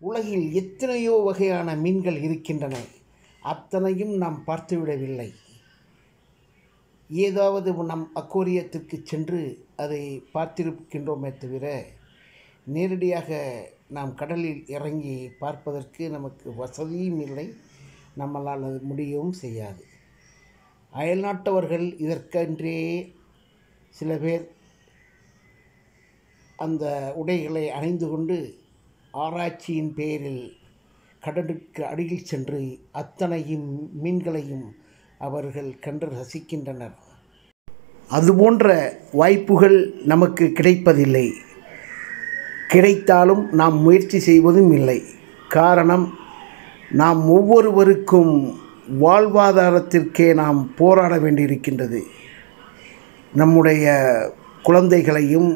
உலகில் எத்தனையோ வகையான மீன்கள் இருக்கின்றன. அத்தனையும் நாம் பார்த்துவிடவில்லை. ஏதாவது நம் அக்வேரியத்திற்கு சென்று அதை பார்த்திருக்கின்றோமே தவிர நேரடியாக நாம் கடலில் இறங்கி பார்ப்பதற்கு நமக்கு வசதியும் இல்லை, நம்மளால் அது முடியவும் செய்யாது. அயல்நாட்டவர்கள் இதற்கென்றே சில பேர் அந்த உடைகளை அணிந்து கொண்டு ஆராய்ச்சியின் பெயரில் கடலுக்கு அடியில் சென்று அத்தனையும் மீன்களையும் அவர்கள் கண்டு ரசிக்கின்றனர். அதுபோன்ற வாய்ப்புகள் நமக்கு கிடைப்பதில்லை. கிடைத்தாலும் நாம் முயற்சி செய்வதும் இல்லை. காரணம், நாம் ஒவ்வொருவருக்கும் வாழ்வாதாரத்திற்கே நாம் போராட வேண்டியிருக்கின்றது. நம்முடைய குழந்தைகளையும்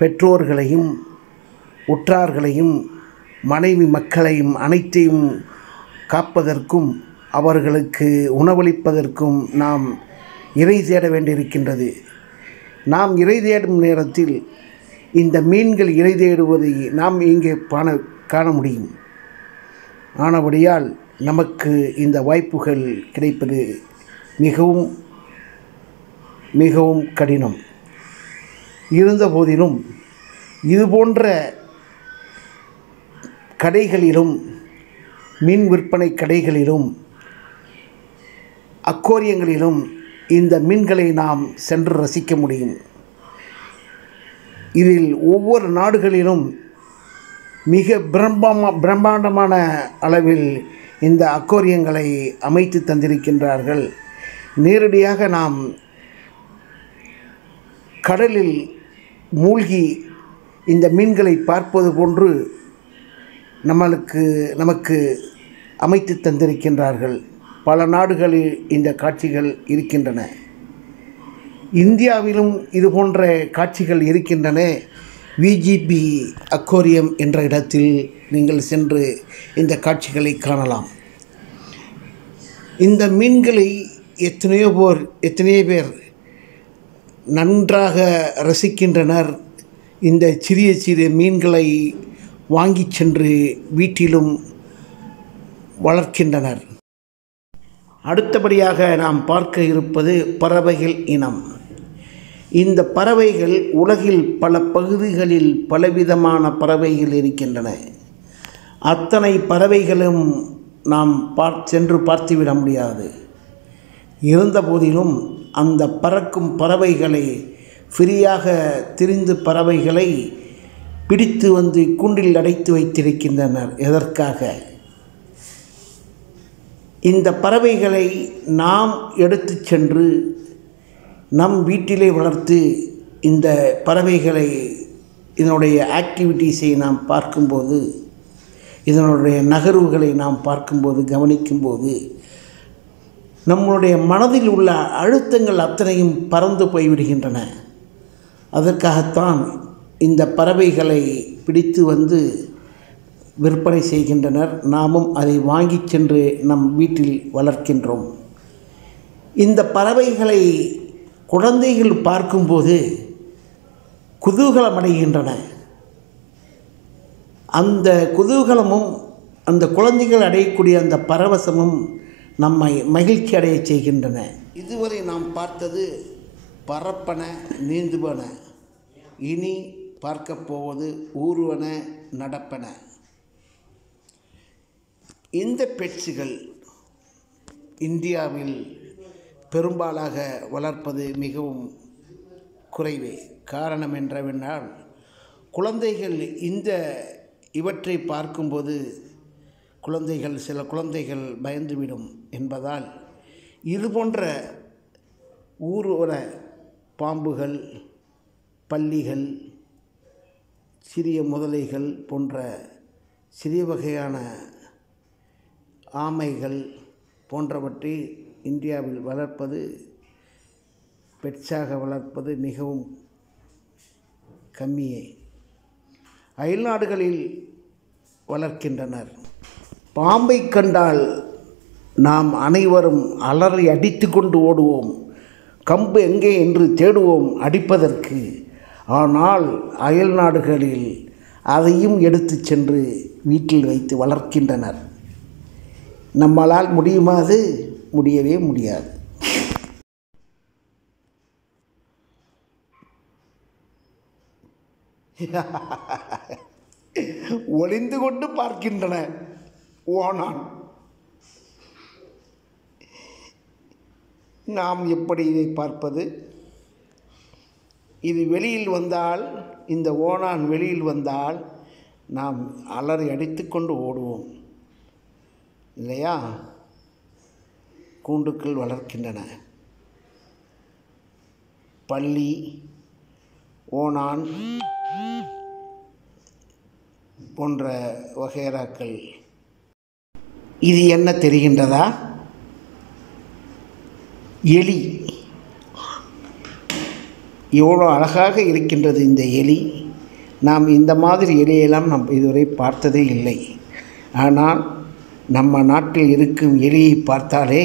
பெற்றோர்களையும் உற்றார்களையும் மனைவி மக்களையும் அனைத்தையும் காப்பதற்கும் அவர்களுக்கு உணவளிப்பதற்கும் நாம் இறை தேட வேண்டியிருக்கின்றது. நாம் இறை தேடும் நேரத்தில் இந்த மீன்கள் இறை தேடுவதை நாம் இங்கே காண முடியும். ஆனபடியால் நமக்கு இந்த வாய்ப்புகள் கிடைப்பது மிகவும் மிகவும் கடினம். இருந்தபோதிலும் இதுபோன்ற கடைகளிலும் மீன் விற்பனை கடைகளிலும் அக்வேரியங்களிலும் இந்த மீன்களை நாம் சென்று ரசிக்க முடியும். இதில் ஒவ்வொரு நாடுகளிலும் மிக பிரம்மாண்டமான அளவில் இந்த அக்வேரியங்களை அமைத்து தந்திருக்கின்றார்கள். நேரடியாக நாம் கடலில் மூழ்கி இந்த மீன்களை பார்ப்பது போன்று நமக்கு அமைத்து தந்திருக்கின்றார்கள். பல நாடுகளில் இந்த காட்சிகள் இருக்கின்றன. இந்தியாவிலும் இதுபோன்ற காட்சிகள் இருக்கின்றன. விஜிபி அக்வேரியம் என்ற இடத்தில் நீங்கள் சென்று இந்த காட்சிகளை காணலாம். இந்த மீன்களை எத்தனையோ பேர் நன்றாக ரசிக்கின்றனர். இந்த சிறிய சிறிய மீன்களை வாங்கி சென்று வீட்டிலும் வளர்க்கின்றனர். அடுத்தபடியாக நாம் பார்க்க இருப்பது பறவைகள் இனம். இந்த பறவைகள் உலகில் பல பகுதிகளில் பலவிதமான பறவைகள் இருக்கின்றன. அத்தனை பறவைகளும் நாம் சென்று பார்த்துவிட முடியாது. இருந்தபோதிலும் அந்த பறக்கும் பறவைகளை ஃப்ரீயாக திரிந்து பறவைகளை பிடித்து வந்து கூண்டில் அடைத்து வைத்திருக்கின்றனர். எதற்காக? இந்த பறவைகளை நாம் எடுத்து சென்று நம் வீட்டிலே வளர்த்து இந்த பறவைகளை இதனுடைய ஆக்டிவிட்டீஸை நாம் பார்க்கும்போது, இதனுடைய நகர்வுகளை நாம் பார்க்கும்போது கவனிக்கும்போது நம்முடைய மனதில் உள்ள அழுத்தங்கள் அத்தனையும் பறந்து போய்விடுகின்றன. அதற்காகத்தான் இந்த பறவைகளை பிடித்து வந்து விற்பனை செய்கின்றனர். நாமும் அதை வாங்கி சென்று நம் வீட்டில் வளர்க்கின்றோம். இந்த பறவைகளை குழந்தைகள் பார்க்கும்போது குதூகலம் அடைகின்றன. அந்த குதூகலமும் அந்த குழந்தைகள் அடையக்கூடிய அந்த பரவசமும் நம்மை மகிழ்ச்சி அடைய செய்கின்றன. இதுவரை நாம் பார்த்தது பறப்பன நீந்துவன. இனி பார்க்க போவது ஊர்வன நடப்பன. இந்த பெட்ஸுகள் இந்தியாவில் பெரும்பாலாக வளர்ப்பது மிகவும் குறைவே. காரணம் என்னவென்றால், குழந்தைகள் இவற்றை பார்க்கும்போது சில குழந்தைகள் பயந்துவிடும் என்பதால் இதுபோன்ற ஊர்வன பாம்புகள், பல்லிகள், சிறிய முதலைகள் போன்ற சிறிய வகையான ஆமைகள் போன்றவற்றை இந்தியாவில் பெட்ஸாக வளர்ப்பது மிகவும் கம்மியே. அயல்நாடுகளில் வளர்க்கின்றனர். பாம்பை கண்டால் நாம் அனைவரும் அலறி அடித்து கொண்டு ஓடுவோம். கம்பு எங்கே என்று தேடுவோம் அடிப்பதற்கு. ஆனால் அயல் நாடுகளில் அதையும் எடுத்து சென்று வீட்டில் வைத்து வளர்க்கின்றனர். நம்மளால் முடியுமா? அது முடியவே முடியாது. ஒளிந்து கொண்டு பார்க்கின்றன ஓணான். நாம் எப்படி இதை பார்ப்பது? இது வெளியில் வந்தால், இந்த ஓணான் வெளியில் வந்தால் நாம் அலறி அடித்துக்கொண்டு ஓடுவோம் இல்லையா? கூண்டுக்குள் வளர்க்கின்றன. பல்லி, ஓணான் போன்ற வகைராக்கள். இது என்ன தெரிகின்றதா? எலி. எவ்வளோ அழகாக இருக்கின்றது இந்த எலி. நாம் இந்த மாதிரி எலியெல்லாம் இதுவரை பார்த்ததே இல்லை. ஆனால் நம்ம நாட்டில் இருக்கும் எலியை பார்த்தாலே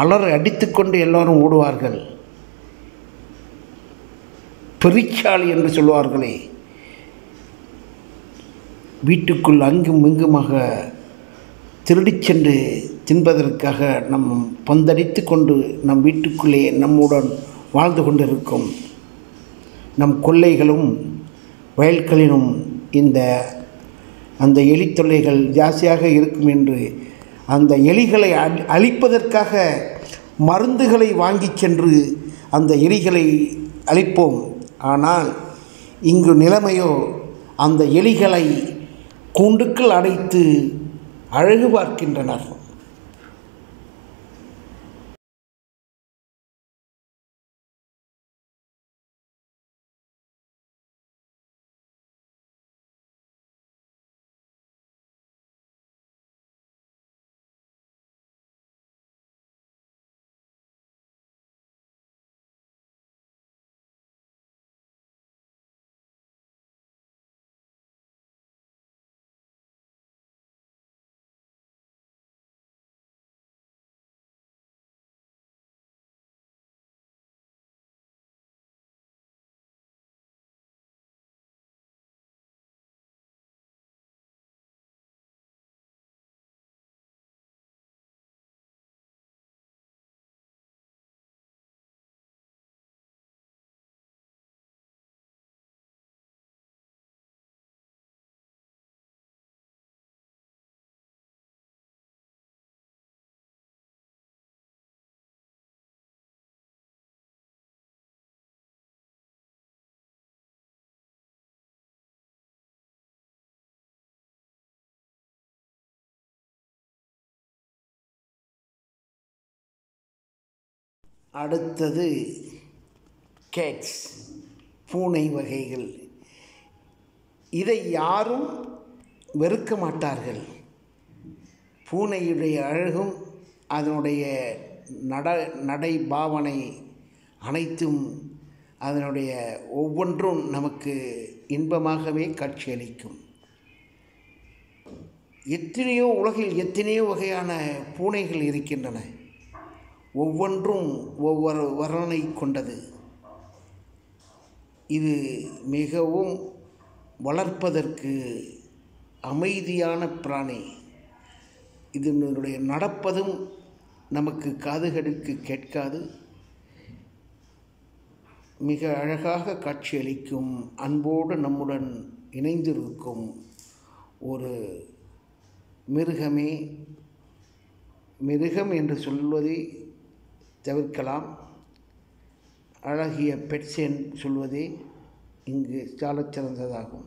அலறி அடித்துக்கொண்டு எல்லோரும் ஓடுவார்கள். பெருச்சாளி என்று சொல்வார்களே, வீட்டுக்குள் அங்கும் இங்குமாக திருடிச் சென்று தின்பதற்காக நம் பந்தடித்து கொண்டு நம் வீட்டுக்குள்ளே நம்முடன் வாழ்ந்து கொண்டிருக்கும் நம் கொல்லைகளும் வயல்களிலும் அந்த எலி தொல்லைகள் ஜாஸ்தியாக இருக்கும் என்று அந்த எலிகளை அழிப்பதற்காக மருந்துகளை வாங்கி சென்று அந்த எலிகளை அழிப்போம். ஆனால் இங்கு நிலைமையோ அந்த எலிகளை கூண்டுக்குள் அடைத்து அழகு பார்க்கின்றனர். அடுத்தது கேட்ஸ், பூனை வகைகள். இதை யாரும் வெறுக்க மாட்டார்கள். பூனையுடைய அழகும் அதனுடைய நடை பாவனை அனைத்தும் அதனுடைய ஒவ்வொன்றும் நமக்கு இன்பமாகவே காட்சியளிக்கும். உலகில் எத்தனையோ வகையான பூனைகள் இருக்கின்றன. ஒவ்வொன்றும் ஒவ்வொரு வர்ணனை கொண்டது. இது மிகவும் வளர்ப்பதற்கு அமைதியான பிராணி. இதனுடைய நடப்பதும் நமக்கு காதுகளுக்கு கேட்காது. மிக அழகாக காட்சியளிக்கும், அன்போடு நம்முடன் இணைந்திருக்கும் ஒரு மிருகம் என்று சொல்வதை தவிர்க்கலாம். அழகிய பெட்ஸ் என்று சொல்வதே இங்கு சாலச் சிறந்ததாகும்.